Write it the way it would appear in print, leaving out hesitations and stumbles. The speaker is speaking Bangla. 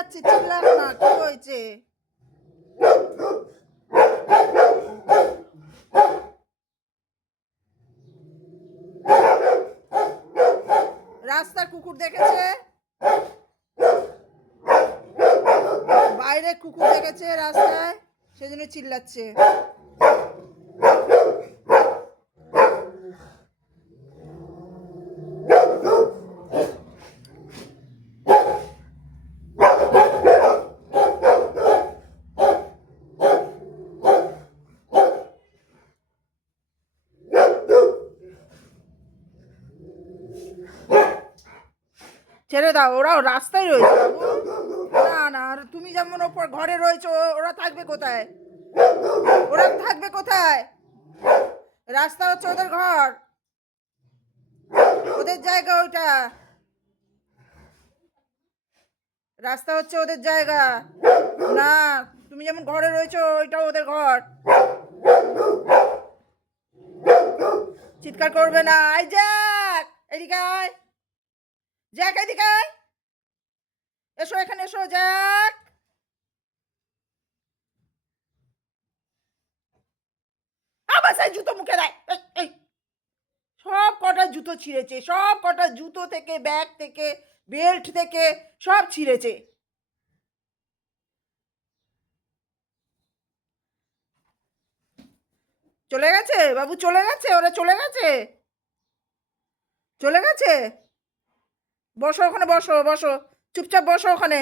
চিল্লাচ্ছে, চিল্লাক না, কি হয়েছে? রাস্তার কুকুর দেখেছে, বাইরে কুকুর দেখেছে রাস্তায়, সেজন্য চিল্লাচ্ছে। ছেড়ে দাও, ওরাও রাস্তায় রয়েছে বাবু। না না, তুমি যেমন ওপর ঘরে রয়েছো, ওরা থাকবে কোথায়? ওরা থাকবে কোথায়? রাস্তা হচ্ছে ওদের ঘর, ওদের জায়গা ওইটা। রাস্তা হচ্ছে ওদের জায়গা। না, তুমি যেমন ঘরে রয়েছো, ওইটাও ওদের ঘর। চিৎকার করবে না। আই জ্যাক, এদিকে আয়। জ্যাক, এদিকে আয়। এসো, এখানে এসো জ্যাক। আবার সেই জুতো মুখে দেয়। এই সব কটা জুতো ছিঁড়েছে, সব কটা জুতো থেকে, ব্যাগ থেকে, বেল্ট থেকে সব ছিঁড়েছে। চলে গেছে বাবু, চলে গেছে, ওরা চলে গেছে, চলে গেছে। বসো ওখানে, বসো বসো, চুপচাপ বসো ওখানে।